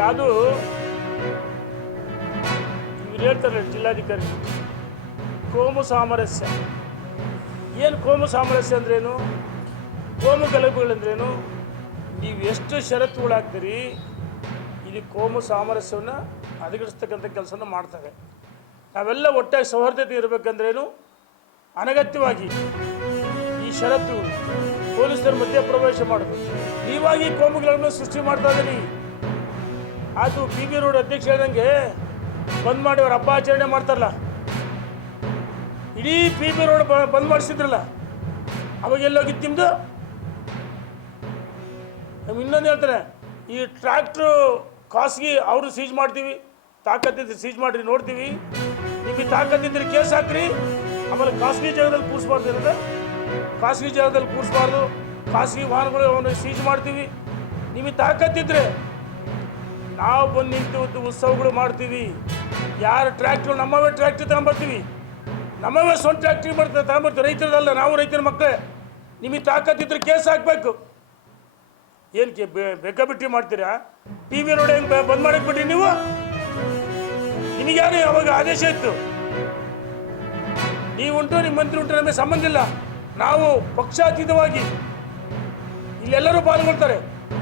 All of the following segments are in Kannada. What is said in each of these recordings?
ಯಾವುದು ಇವ್ರು ಹೇಳ್ತಾರೆ ಜಿಲ್ಲಾಧಿಕಾರಿ, ಕೋಮು ಸಾಮರಸ್ಯ. ಏನು ಕೋಮು ಸಾಮರಸ್ಯ ಅಂದ್ರೇನು, ಕೋಮು ಗಲಭೆಗಳಂದ್ರೇನು? ನೀವು ಎಷ್ಟು ಷರತ್ತುಗಳಾಗ್ತೀರಿ, ಇಲ್ಲಿ ಕೋಮು ಸಾಮರಸ್ಯವನ್ನು ಹದಗೆಡಿಸ್ತಕ್ಕಂಥ ಕೆಲಸನ ಮಾಡ್ತಾರೆ. ನಾವೆಲ್ಲ ಒಟ್ಟಾಗಿ ಸೌಹಾರ್ದತೆ ಇರಬೇಕಂದ್ರೇನು, ಅನಗತ್ಯವಾಗಿ ಈ ಷರತ್ತು ಪೊಲೀಸರ ಮಧ್ಯಪ್ರವೇಶ ಮಾಡೋದು, ನೀವಾಗಿ ಕೋಮುಗಳನ್ನು ಸೃಷ್ಟಿ ಮಾಡ್ತಾ ಇದ್ದೀರಿ. ಅದು BB ರೋಡ್ ಅಧ್ಯಕ್ಷ ಹೇಳ್ದಂಗೆ ಬಂದ್ ಮಾಡಿ ಅವ್ರ ಹಬ್ಬ ಆಚರಣೆ ಮಾಡ್ತಾರಲ್ಲ, ಇಡೀ BB ರೋಡ್ ಬಂದ್ ಮಾಡಿಸಿದ್ರಲ್ಲ, ಅವಾಗೆಲ್ಲೋಗಿತ್ತು ನಿಮ್ಮದು? ನಮ್ಗೆ ಇನ್ನೊಂದು ಹೇಳ್ತಾರೆ, ಈ ಟ್ರ್ಯಾಕ್ಟ್ರು ಖಾಸಗಿ ಅವರು ಸೀಜ್ ಮಾಡ್ತೀವಿ, ತಾಕತ್ತಿದ್ರೆ ಸೀಜ್ ಮಾಡಿರಿ ನೋಡ್ತೀವಿ, ನಿಮಗೆ ತಾಕತ್ತಿದ್ರೆ ಕೇಸ್ ಹಾಕ್ರಿ, ಆಮೇಲೆ ಖಾಸಗಿ ಜಾಗದಲ್ಲಿ ಕೂರಿಸ್ಬಾರ್ದು ಇರೋದು, ಖಾಸಗಿ ಜಾಗದಲ್ಲಿ ಕೂರಿಸ್ಬಾರ್ದು, ಖಾಸಗಿ ವಾಹನಗಳು ಅವನ್ನ ಸೀಜ್ ಮಾಡ್ತೀವಿ. ನಿಮಗೆ ತಾಕತ್ತಿದ್ರೆ ನಾವು ಬಂದು ನಿಂತು ಉತ್ಸವಗಳು ಮಾಡ್ತೀವಿ. ಯಾರು ಟ್ರ್ಯಾಕ್ಟ್ರು ನಮ್ಮವೇ ಟ್ರ್ಯಾಕ್ಟ್ರಿ ತಗೊಂಬರ್ತೀವಿ, ನಮ್ಮವೇ ಸ್ವಂತ ಟ್ರ್ಯಾಕ್ಟ್ರಿ ತಗೊಂಬರ್ತೀವಿ, ರೈತರದಲ್ಲ, ನಾವು ರೈತರ ಮಕ್ಕಳೇ. ನಿಮಗೆ ತಾಕತ್ತಿದ್ರೆ ಕೇಸ್ ಹಾಕಬೇಕು. ಏನಕ್ಕೆ ಬೇಕಾಬಿಟ್ಟಿ ಮಾಡ್ತೀರಾ? BB ರೋಡ್ ಹೆಂಗೆ ಬಂದ್ ಮಾಡಕ್ಕೆ ಬಿಟ್ರಿ ನೀವು? ನಿಮಗೆ ಯಾರು ಅವಾಗ ಆದೇಶ ಇತ್ತು? ನೀವು ಉಂಟು, ನಿಮ್ಮ ಮಂತ್ರಿ ಉಂಟು, ನಮಗೆ ಸಂಬಂಧ ಇಲ್ಲ. ನಾವು ಪಕ್ಷಾತೀತವಾಗಿ ಇಲ್ಲೆಲ್ಲರೂ ಪಾಲ್ಗೊಳ್ತಾರೆ.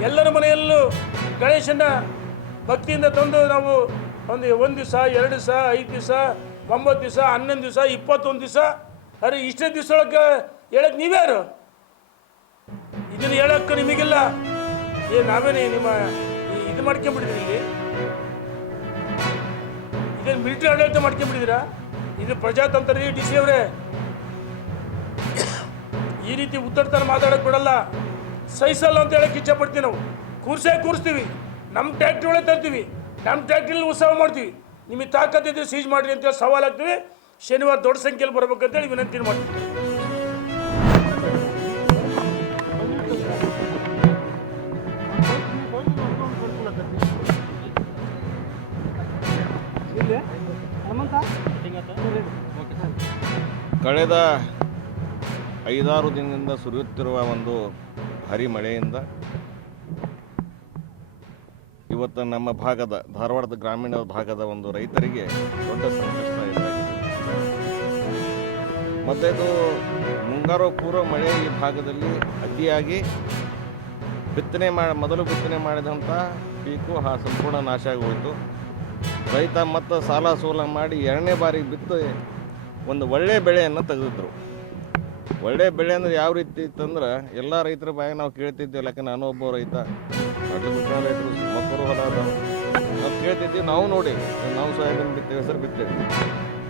ಎಲ್ಲರ ಮನೆಯಲ್ಲೂ ಗಣೇಶನ ಭಕ್ತಿಯಿಂದ ತಂದು ನಾವು ಒಂದು ದಿವಸ, 2 ದಿವಸ, 5 ದಿವಸ, 9 ದಿವಸ, 11 ದಿವಸ, 21 ದಿವಸ, ಅರೆ ಇಷ್ಟೇ ದಿವಸ ಒಳಗೆ ಹೇಳಕ್ಕೆ ನೀವ್ಯಾರು? ಇದನ್ನು ಹೇಳಕ್ಕೆ ನಿಮಗಿಲ್ಲ. ನಾವೇನೇ ನಿಮ್ಮ ಇದು ಮಾಡ್ಕೊಂಡ್ಬಿಟ್ಟಿದ್ರಿ, ಇಲ್ಲಿ ಇದೇನು ಮಿಲಿಟರಿ ಆಡಳಿತ ಮಾಡ್ಕೊಂಡ್ಬಿಟ್ಟಿದ್ದೀರಾ? ಇದು ಪ್ರಜಾತಂತ್ರ ರೀ. DC ಅವರೇ, ಈ ರೀತಿ ಉತ್ತರತನ ಮಾತಾಡೋಕ್ಕೆ ಬಿಡಲ್ಲ, ಸಹಿಸಲ್ಲ ಅಂತ ಹೇಳಕ್ಕೆ ಇಚ್ಛೆಪಡ್ತೀವಿ. ನಾವು ಕೂರಿಸ್ತೀವಿ, ನಮ್ಮ ಟ್ಯಾಕ್ಟ್ರಿ ಒಳಗೆ ತರ್ತೀವಿ, ನಮ್ಮ ಟ್ಯಾಕ್ಟ್ರಿಲಿ ಉತ್ಸವ ಮಾಡ್ತೀವಿ. ನಿಮಗೆ ತಾಕತ್ತಿದ್ರೆ ಸೀಜ್ ಮಾಡಿರಿ ಅಂತೇಳಿ ಸವಾಲು ಹಾಕ್ತೀವಿ. ಶನಿವಾರ ದೊಡ್ಡ ಸಂಖ್ಯೆಯಲ್ಲಿ ಬರ್ಬೇಕಂತೇಳಿ ವಿನಂತಿ ಮಾಡ್ತೀವಿ. ಕಳೆದ 5-6 ದಿನದಿಂದ ಸುರಿಯುತ್ತಿರುವ ಒಂದು ಭಾರಿ ಮಳೆಯಿಂದ ಇವತ್ತು ನಮ್ಮ ಭಾಗದ ಧಾರವಾಡದ ಗ್ರಾಮೀಣ ಭಾಗದ ಒಂದು ರೈತರಿಗೆ ದೊಡ್ಡ ಸಂಕಷ್ಟ ಎದುರಾಗಿದೆ. ಮತ್ತು ಇದು ಮುಂಗಾರು ಪೂರ್ವ ಮಳೆ ಈ ಭಾಗದಲ್ಲಿ ಅತಿಯಾಗಿ ಮೊದಲು ಬಿತ್ತನೆ ಮಾಡಿದಂಥ ಪೀಕು ಸಂಪೂರ್ಣ ನಾಶ ಆಗೋಯಿತು. ರೈತ ಮತ್ತು ಸಾಲ ಸೋಲ ಮಾಡಿ 2ನೇ ಬಾರಿ ಬಿತ್ತು ಒಂದು ಒಳ್ಳೆಯ ಬೆಳೆಯನ್ನು ತೆಗೆದಿದ್ರು. ಒಳ್ಳೆಯ ಬೆಳೆ ಅಂದರೆ ಯಾವ ರೀತಿ ಇತ್ತಂದ್ರೆ, ಎಲ್ಲ ರೈತರ ಬಾಯಿಗೆ ನಾವು ಕೇಳ್ತಿದ್ದೀವಿ. ಯಾಕೆ ನಾನು ಒಬ್ಬ ರೈತ, ರೈತರು ಮಕ್ಕಳು ಹೊಲ ಅದಾವ, ನಾವು ಕೇಳ್ತಿದ್ದೀವಿ. ನಾವು ನೋಡಿ, ನಾವು ಸೋಯಾಬೀನ್ ಬಿತ್ತೇವೆ, ಹೆಸರು ಬಿತ್ತೇವೆ.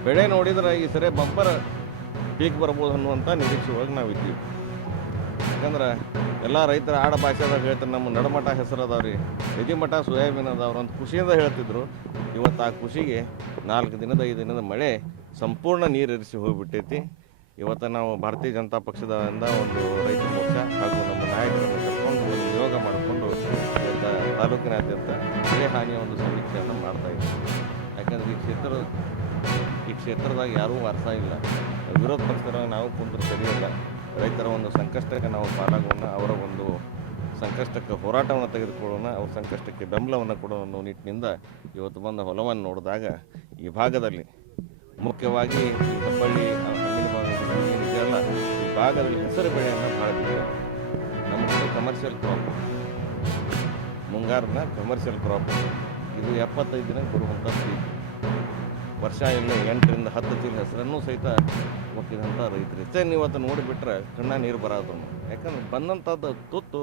ಬೆಳೆ ನೋಡಿದ್ರೆ ಈ ಸರಿ ಬಂಪರ್ ಪೀಕ್ ಬರ್ಬೋದು ಅನ್ನುವಂಥ ನಿರೀಕ್ಷೆ ಒಳಗೆ ನಾವು ಇದ್ದೀವಿ. ಯಾಕಂದ್ರೆ ಎಲ್ಲ ರೈತರ ಆಡ ಭಾಷೆದಾಗ ಹೇಳ್ತಾರೆ, ನಮ್ಮ ನಡಮಠ ಹೆಸರು ಅದಾವ್ರಿ, ಯದಿಮಠ ಸೋಯಾಬೀನ್ ಅದಾವ್ರು ಅಂತ ಖುಷಿಯಿಂದ ಹೇಳ್ತಿದ್ರು. ಇವತ್ತು ಆ ಖುಷಿಗೆ 4 ದಿನದ 5 ದಿನದ ಮಳೆ ಸಂಪೂರ್ಣ ನೀರಿರಿಸಿ ಹೋಗಿಬಿಟ್ಟೈತಿ. ಇವತ್ತು ನಾವು ಭಾರತೀಯ ಜನತಾ ಪಕ್ಷದಿಂದ ಒಂದು ರೈತ ಮೋರ್ಚಾ ಹಾಗೂ ನಮ್ಮ ನಾಯಕರನ್ನು ಕರ್ಕೊಂಡು ಒಂದು ನಿಯೋಗ ಮಾಡಿಕೊಂಡು ಇವತ್ತು ತಾಲೂಕಿನಾದ್ಯಂತ ಬೆಳೆ ಹಾನಿಯ ಒಂದು ಸಮೀಕ್ಷೆಯನ್ನು ಮಾಡ್ತಾಯಿದ್ದೀವಿ. ಯಾಕಂದರೆ ಈ ಕ್ಷೇತ್ರದಾಗ ಯಾರೂ ವಾರಸ ಇಲ್ಲ. ವಿರೋಧ ಪಕ್ಷದಾಗ ನಾವು ಕುಂತರು ಸರಿಯಲ್ಲ. ರೈತರ ಒಂದು ಸಂಕಷ್ಟಕ್ಕೆ ನಾವು ಪಾಲಾಗೋಣ, ಅವರ ಒಂದು ಸಂಕಷ್ಟಕ್ಕೆ ಹೋರಾಟವನ್ನು ತೆಗೆದುಕೊಳ್ಳೋಣ, ಅವ್ರ ಸಂಕಷ್ಟಕ್ಕೆ ಬೆಂಬಲವನ್ನು ಕೊಡೋಣ ಅನ್ನೋ ನಿಟ್ಟಿನಿಂದ ಇವತ್ತು ಬಂದ ಹೊಲವನ್ನು ನೋಡಿದಾಗ ಈ ಭಾಗದಲ್ಲಿ ಮುಖ್ಯವಾಗಿ ಈ ಹುಬ್ಬಳ್ಳಿ ಹಣ್ಣಿನ ಭಾಗದಲ್ಲಿ ಏನಿದೆಯಲ್ಲ, ಈ ಭಾಗದಲ್ಲಿ ಹೆಸರು ಬೆಳೆಯನ್ನು ಭಾಳ ಬಿಟ್ಟಿದೆ. ನಮ್ಮದು ಕಮರ್ಷಿಯಲ್ ಕ್ರಾಪ್, ಮುಂಗಾರನ ಕಮರ್ಷಿಯಲ್ ಕ್ರಾಪ್. ಇದು 75 ದಿನ ಬರುವಂಥ ಪೀಕ್. ವರ್ಷ ಇಲ್ಲಿ 8ರಿಂದ 10 ಚೀಲ ಹೆಸರನ್ನು ಸಹಿತ ಒಕ್ಕಿದಂಥ ರೈತರು. ನೀವು ಇವತ್ತು ನೋಡಿಬಿಟ್ರೆ ಕಣ್ಣ ನೀರು ಬರೋದು. ಯಾಕಂದ್ರೆ ಬಂದಂಥದ್ದು ತುತ್ತು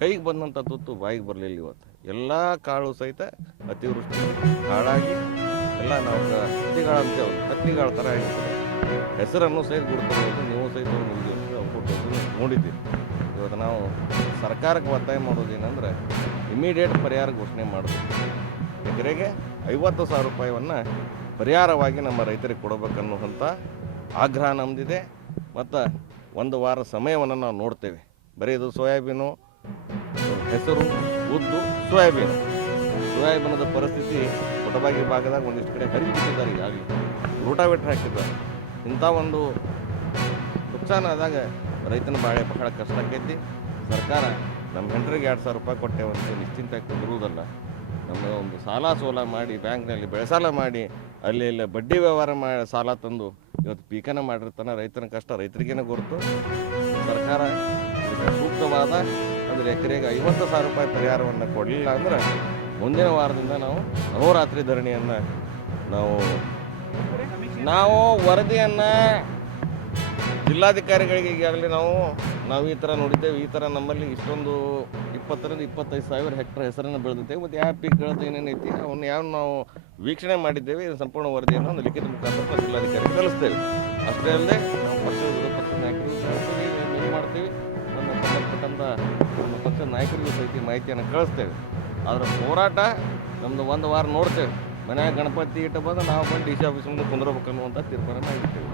ಕೈಗೆ ಬಂದಂಥ ತುತ್ತು ಬಾಯಿಗೆ ಬರಲಿಲ್ಲ. ಇವತ್ತು ಎಲ್ಲ ಕಾಳು ಸಹಿತ ಅತಿವೃಷ್ಟಿ ಹಾಳಾಗಿ ಎಲ್ಲ ನಾವು ಹತ್ತಿಗಾಳು ಅಂತೇವೆ, ಹತ್ತಿಗಾಳು ಥರ ಆಗಿರ್ತದೆ. ಹೆಸರನ್ನು ಸಹಿತ ಗುರುತಿರೋದು ನೀವು ಸಹಿತ ನೋಡಿದ್ದೀವಿ. ಇವತ್ತು ನಾವು ಸರ್ಕಾರಕ್ಕೆ ಒತ್ತಾಯ ಮಾಡೋದೇನೆಂದ್ರೆ ಇಮಿಡಿಯೇಟ್ ಪರಿಹಾರ ಘೋಷಣೆ ಮಾಡೋದು. ಎಕರೆಗೆ 50,000 ರೂಪಾಯಿಯನ್ನು ಪರಿಹಾರವಾಗಿ ನಮ್ಮ ರೈತರಿಗೆ ಕೊಡಬೇಕನ್ನುವಂಥ ಆಗ್ರಹ ನಮ್ಮದಿದೆ. ಮತ್ತು 1 ವಾರ ಸಮಯವನ್ನು ನಾವು ನೋಡ್ತೇವೆ. ಬರೀ ಇದು ಸೋಯಾಬೀನು, ಹೆಸರು, ಉದ್ದು, ಸೋಯಾಬೀನದ ಪರಿಸ್ಥಿತಿ ಕೊಟಬಾಗಿ ಭಾಗದಾಗ ಒಂದಿಷ್ಟು ಕಡೆ ಹರಿಬಿಟ್ಟಿದ್ದಾರೆ. ಈಗಾಗಲೇ ರೂಟಾವೇಟ್ರ್ ಹಾಕಿದ್ದಾರೆ. ಇಂಥ ಒಂದು ನುಕ್ಸಾನ ಆದಾಗ ರೈತನ ಬಾಳೆ ಬಹಳ ಕಷ್ಟ ಆಕೈತಿ. ಸರ್ಕಾರ ನಮ್ಮ ಹೆಂಡ್ರಿಗೆ 2,000 ರೂಪಾಯಿ ಕೊಟ್ಟೇವಂತೆ ನಿಶ್ಚಿಂತೆ ಕುಂದಿರುವುದಲ್ಲ. ನಮ್ಮ ಒಂದು ಸಾಲ ಸೋಲ ಮಾಡಿ ಬ್ಯಾಂಕ್ನಲ್ಲಿ ಬೆಳೆಸಾಲ ಮಾಡಿ ಅಲ್ಲಿ ಇಲ್ಲಿ ಬಡ್ಡಿ ವ್ಯವಹಾರ ಮಾಡಿ ಸಾಲ ತಂದು ಇವತ್ತು ಪೀಕನ ಮಾಡಿರ್ತಾನೆ. ರೈತನ ಕಷ್ಟ ರೈತರಿಗೇನೆ ಗುರುತು. ಸರ್ಕಾರ ಇದಕ್ಕೆ ಸೂಕ್ತವಾದ ಅಂದರೆ ಎಕರೆಗೆ 50,000 ರೂಪಾಯಿ ಪರಿಹಾರವನ್ನು ಕೊಡಲಿಲ್ಲ ಅಂದ್ರೆ ಮುಂದಿನ ವಾರದಿಂದ ನಾವು ಅಹೋರಾತ್ರಿ ಧರಣಿಯನ್ನು ನಾವು ವರದಿಯನ್ನು ಜಿಲ್ಲಾಧಿಕಾರಿಗಳಿಗೆ ಈಗಾಗಲೇ ನಾವು ಈ ಥರ ನೋಡಿದ್ದೇವೆ. ಈ ಥರ ನಮ್ಮಲ್ಲಿ ಇಷ್ಟೊಂದು 20,000 to 25,000 ಹೆಕ್ಟರ್ ಹೆಸರನ್ನು ಬೆಳೆದಿದ್ದೇವೆ. ಮತ್ತು ಯಾವ ಪೀಕ್ಗಳದ್ದು ಏನೇನೈತಿ ಅವನ್ನ ಯಾವ ನಾವು ವೀಕ್ಷಣೆ ಮಾಡಿದ್ದೇವೆ. ಇದು ಸಂಪೂರ್ಣ ವರದಿಯನ್ನು ಒಂದು ಲಿಖಿತ ಮುಖಾಂತರ ಜಿಲ್ಲಾಧಿಕಾರಿಗೆ ಕಳಿಸ್ತೇವೆ. ಅಷ್ಟೇ ಅಲ್ಲದೆ ನಾವು ಪಕ್ಷದ ನಾಯಕರಿಗೂ ಕಳಿಸ್ತೀವಿ, ಇದು ಮಾಡ್ತೀವಿ. ನಮ್ಮ ಸಂಬಂಧಪಟ್ಟಂಥ ನಮ್ಮ ಪಕ್ಷದ ನಾಯಕರಿಗೂ ಸಹಿತ ಮಾಹಿತಿಯನ್ನು ಕಳಿಸ್ತೇವೆ. ಅದರ ಹೋರಾಟ ನಮ್ಮದು 1 ವಾರ ನೋಡ್ತೇವೆ. ಮನ್ಯಾಗ ಗಣಪತಿ ಇಟ್ಟು ಬಂದು ನಾವು ಬಂದು ಡಿ ಸಿ ಆಫೀಸ್ ಮುಂದೆ ಕುಂದ್ರಬೇಕು ಅನ್ನುವಂಥ ತೀರ್ಮಾನ ಮಾಡಿರ್ತೇವೆ.